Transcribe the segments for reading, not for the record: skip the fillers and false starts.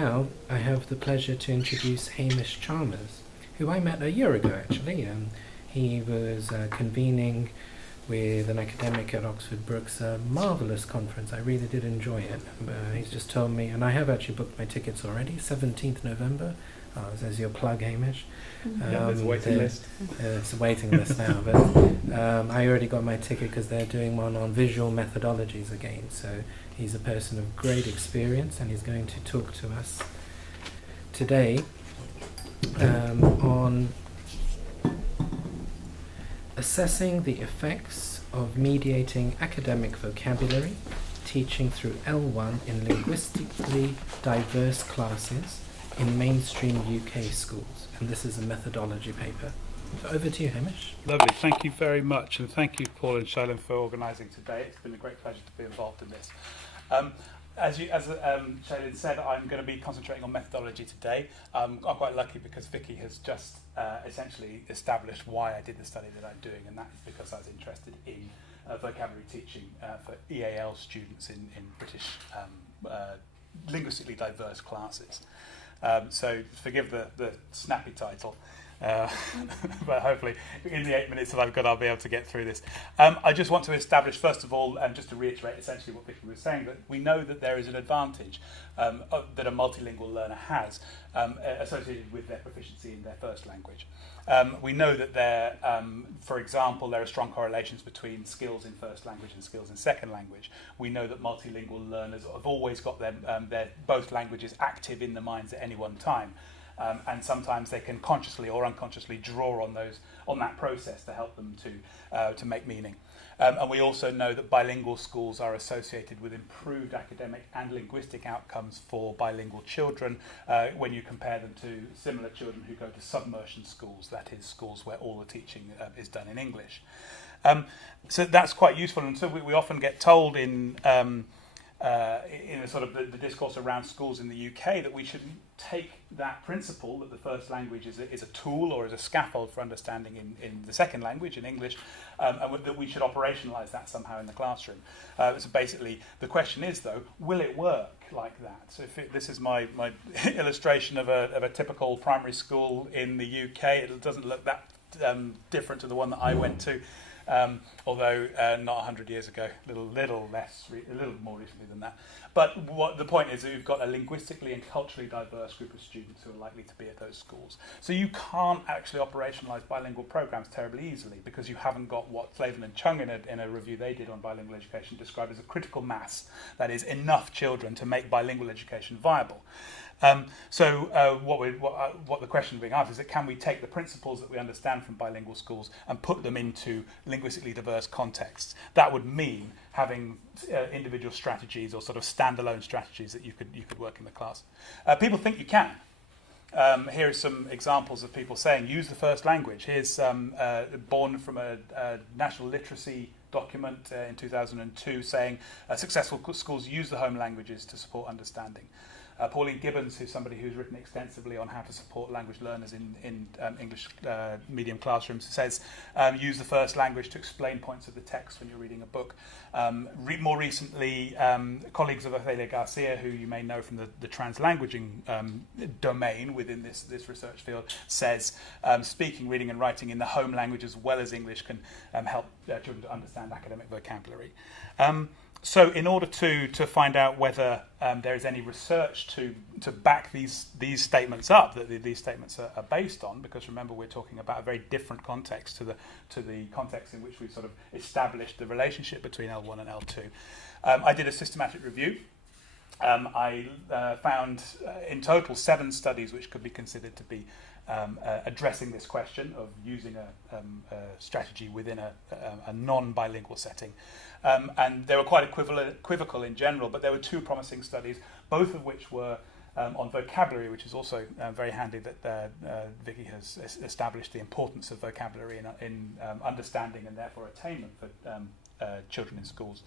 Now I have the pleasure to introduce Hamish Chalmers, who I met a year ago actually. He was convening with an academic at Oxford Brookes, a marvellous conference. I really did enjoy it. He's just told me, and I have actually booked my tickets already, 17th November. There's your plug, Hamish. There's a waiting list. It's a waiting list now, but I already got my ticket because they're doing one on visual methodologies again. So he's a person of great experience, and he's going to talk to us today on assessing the effects of mediating academic vocabulary, teaching through L1 in linguistically diverse classes in mainstream UK schools. And this is a methodology paper. So over to you, Hamish. Lovely. Thank you very much. And thank you, Paul and Shailin, for organising today. It's been a great pleasure to be involved in this. As Shailin said, I'm going to be concentrating on methodology today. I'm quite lucky because Vicky has just essentially established why I did the study that I'm doing, and that is because I was interested in vocabulary teaching for EAL students in British linguistically diverse classes. So forgive the snappy title, but hopefully in the 8 minutes that I've got I'll be able to get through this. I just want to establish first of all, and just to reiterate essentially what Vicky was saying, that we know that there is an advantage that a multilingual learner has associated with their proficiency in their first language. We know that for example, there are strong correlations between skills in first language and skills in second language. We know that multilingual learners have always got their both languages active in their minds at any one time. And sometimes they can consciously or unconsciously draw on that process to help them to make meaning. And we also know that bilingual schools are associated with improved academic and linguistic outcomes for bilingual children when you compare them to similar children who go to submersion schools, that is, schools where all the teaching is done in English. So that's quite useful, and so we often get told in sort of the discourse around schools in the UK that we should take that principle that the first language is a tool or is a scaffold for understanding in the second language, in English, and that we should operationalise that somehow in the classroom. So basically the question is, though, will it work like that? So this is my illustration of a typical primary school in the UK. It doesn't look that different to the one that I went to. Although not 100 years ago, a little more recently than that. But what the point is that you've got a linguistically and culturally diverse group of students who are likely to be at those schools. So you can't actually operationalise bilingual programmes terribly easily because you haven't got what Flavin and Chung in a review they did on bilingual education described as a critical mass, that is, enough children to make bilingual education viable. What the question being asked is that can we take the principles that we understand from bilingual schools and put them into linguistically diverse contexts? That would mean having individual strategies or sort of standalone strategies that you could work in the class. People think you can. Here are some examples of people saying use the first language. Here's born from a national literacy document in 2002 saying successful schools use the home languages to support understanding. Pauline Gibbons, who's somebody who's written extensively on how to support language learners in English medium classrooms, says use the first language to explain points of the text when you're reading a book. More recently, colleagues of Ofelia Garcia, who you may know from the translanguaging domain within this research field, says speaking, reading and writing in the home language as well as English can help children to understand academic vocabulary. So in order to find out whether there is any research to back these statements up, that these statements are based on, because remember we're talking about a very different context to the context in which we sort of established the relationship between L1 and L2. I did a systematic review. I found in total 7 studies which could be considered to be addressing this question of using a strategy within a non-bilingual setting. And they were quite equivocal in general, but there were 2 promising studies, both of which were on vocabulary, which is also very handy that Vicky has established the importance of vocabulary in understanding and therefore attainment for children in schools.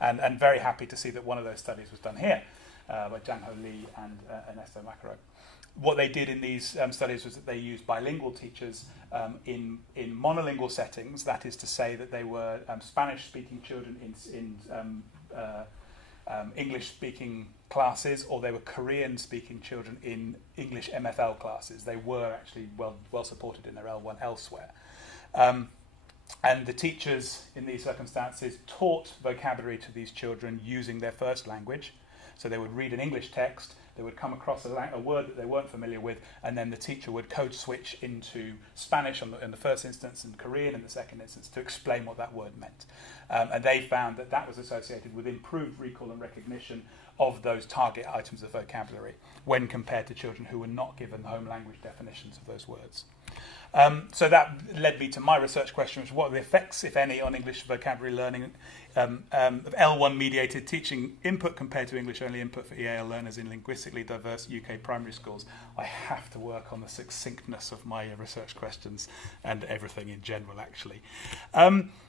And very happy to see that one of those studies was done here by Jang Ho Lee and Ernesto Macaro. What they did in these studies was that they used bilingual teachers in monolingual settings. That is to say that they were Spanish-speaking children in English-speaking classes, or they were Korean-speaking children in English MFL classes. They were actually well supported in their L1 elsewhere. And the teachers in these circumstances taught vocabulary to these children using their first language. So they would read an English text, they would come across a word that they weren't familiar with, and then the teacher would code switch into Spanish in the first instance and Korean in the second instance to explain what that word meant. And they found that that was associated with improved recall and recognition of those target items of vocabulary when compared to children who were not given home language definitions of those words. So that led me to my research question, which is what are the effects, if any, on English vocabulary learning of L1 mediated teaching input compared to English only input for EAL learners in linguistically diverse UK primary schools. I have to work on the succinctness of my research questions and everything in general, actually.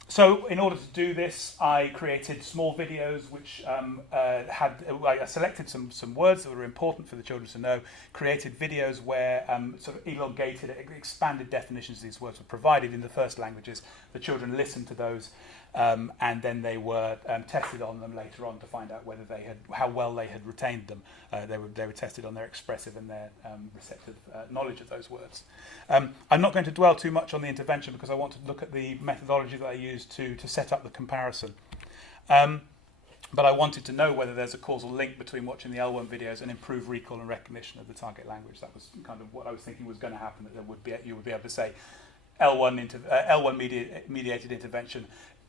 So in order to do this, I created small videos which I selected some words that were important for the children to know, created videos where sort of elongated, expanded definitions of these words were provided in the first languages. The children listened to those and then they were tested on them later on to find out whether how well they had retained them. They were tested on their expressive and their receptive knowledge of those words. I'm not going to dwell too much on the intervention because I want to look at the methodology that I used to set up the comparison. But I wanted to know whether there's a causal link between watching the L1 videos and improved recall and recognition of the target language. That was kind of what I was thinking was going to happen, that you would be able to say L1 mediated intervention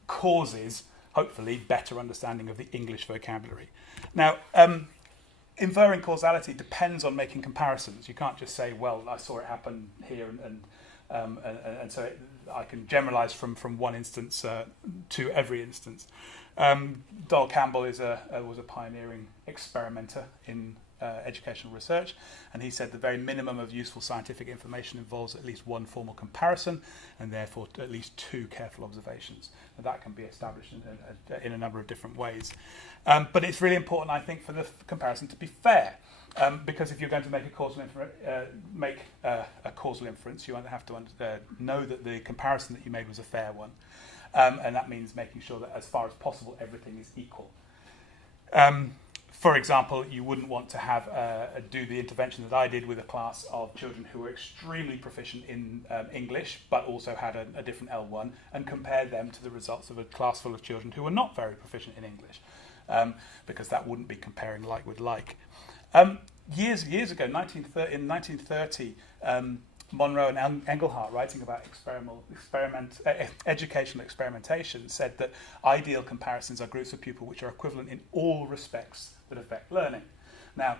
causes, hopefully, better understanding of the English vocabulary. Now, invariant causality depends on making comparisons. You can't just say, well, I saw it happen here, and so I can generalize from one instance to every instance. Donald Campbell was a pioneering experimenter in educational research, and he said the very minimum of useful scientific information involves at least one formal comparison and therefore at least two careful observations. And that can be established in a number of different ways. But it's really important, I think, for the comparison to be fair, because if you're going to make a causal inference, you have to know that the comparison that you made was a fair one. And that means making sure that as far as possible everything is equal. For example, you wouldn't want to have do the intervention that I did with a class of children who were extremely proficient in English, but also had a different L1, and compare them to the results of a class full of children who were not very proficient in English, because that wouldn't be comparing like with like. Years ago, in 1930, Monroe and Engelhardt, writing about educational experimentation, said that ideal comparisons are groups of people which are equivalent in all respects that affect learning. Now,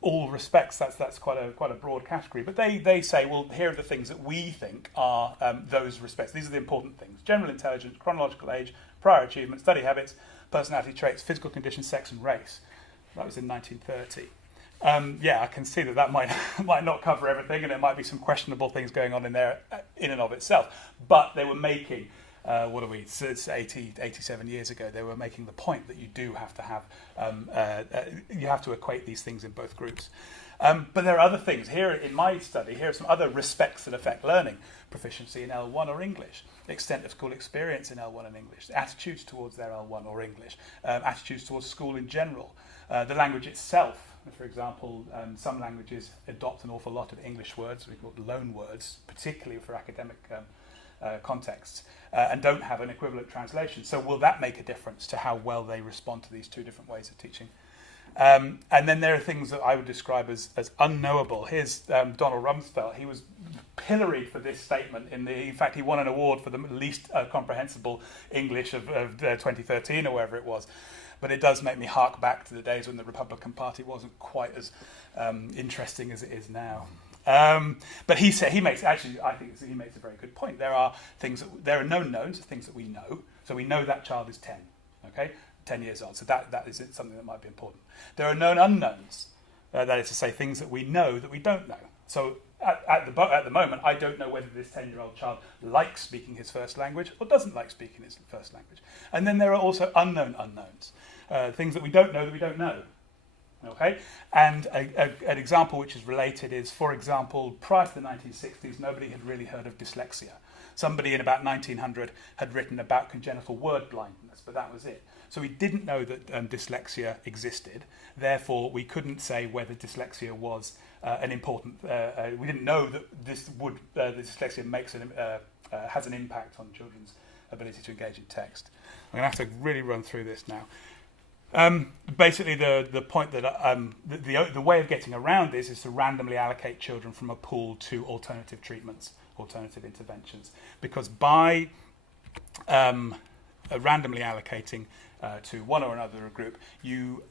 all respects, that's quite a broad category, but they say, well, here are the things that we think are those respects. These are the important things: general intelligence, chronological age, prior achievement, study habits, personality traits, physical condition, sex and race. That was in 1930. I can see that might not cover everything, and there might be some questionable things going on in there in and of itself. But they were making, it's 87 years ago, they were making the point that you do have to have, you have to equate these things in both groups. But there are other things. Here in my study, here are some other respects that affect learning: proficiency in L1 or English, extent of school experience in L1 and English, attitudes towards their L1 or English, attitudes towards school in general, the language itself. For example, some languages adopt an awful lot of English words, we call it loan words, particularly for academic contexts, and don't have an equivalent translation. So will that make a difference to how well they respond to these two different ways of teaching? And then there are things that I would describe as unknowable. Here's Donald Rumsfeld. He was pilloried for this statement. In fact, he won an award for the least comprehensible English of 2013 or wherever it was. But it does make me hark back to the days when the Republican Party wasn't quite as interesting as it is now. But he makes a very good point. There are known knowns, things that we know. So we know that child is 10, okay, 10 years old. So that is something that might be important. There are known unknowns. That is to say, things that we know that we don't know. So at the moment, I don't know whether this 10-year-old child likes speaking his first language or doesn't like speaking his first language. And then there are also unknown unknowns, things that we don't know. Okay? And an example which is related is, for example, prior to the 1960s, nobody had really heard of dyslexia. Somebody in about 1900 had written about congenital word blindness, but that was it. So we didn't know that dyslexia existed. Therefore, we couldn't say whether dyslexia was an important. We didn't know that the dyslexia has an impact on children's ability to engage in text. I'm going to have to really run through this now. Basically, the point that the way of getting around this is to randomly allocate children from a pool to alternative treatments, alternative interventions, because by randomly allocating to one or another group, you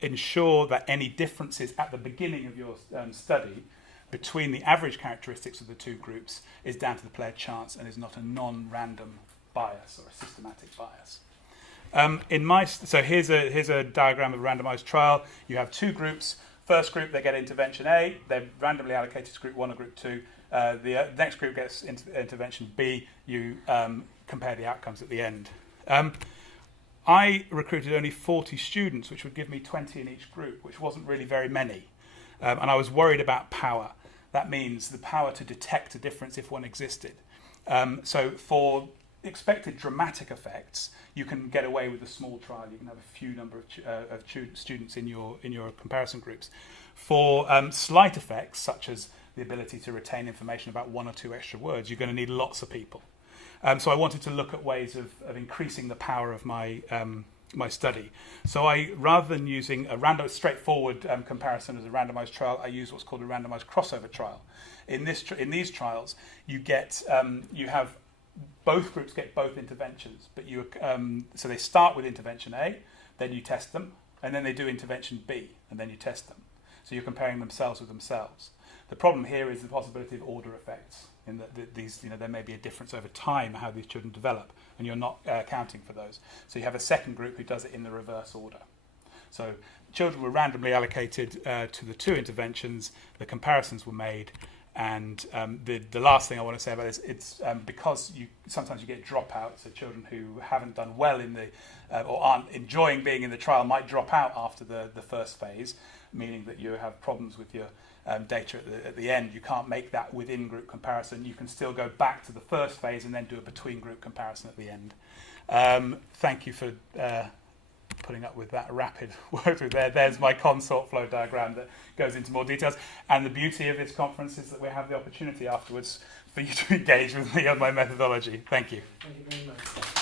ensure that any differences at the beginning of your study between the average characteristics of the two groups is down to the player chance and is not a non-random bias or a systematic bias. So here's a diagram of a randomized trial. You have two groups. First group, they get intervention A. They're randomly allocated to group 1 or group 2. The next group gets intervention B. You compare the outcomes at the end. I recruited only 40 students, which would give me 20 in each group, which wasn't really very many. And I was worried about power. That means the power to detect a difference if one existed. So for expected dramatic effects, you can get away with a small trial. You can have a few number of students in your comparison groups. For slight effects, such as the ability to retain information about 1 or 2 extra words, you're going to need lots of people. So I wanted to look at ways of increasing the power of my study. So rather than using a straightforward comparison as a randomized trial, I use what's called a randomized crossover trial. In these trials, you have both groups get both interventions, but so they start with intervention A, then you test them, and then they do intervention B, and then you test them. So you're comparing themselves with themselves. The problem here is the possibility of order effects, in that there may be a difference over time how these children develop, and you're not accounting for those. So you have a second group who does it in the reverse order. So children were randomly allocated to the 2 interventions, the comparisons were made, and the last thing I want to say about this, it's because sometimes you get dropouts, so children who haven't done well in or aren't enjoying being in the trial might drop out after the first phase, meaning that you have problems with your data at the end. You can't make that within group comparison. You can still go back to the first phase and then do a between group comparison at the end. Thank you for putting up with that rapid work through there. There's my consort flow diagram that goes into more details. And the beauty of this conference is that we have the opportunity afterwards for you to engage with me on my methodology. Thank you. Thank you very much.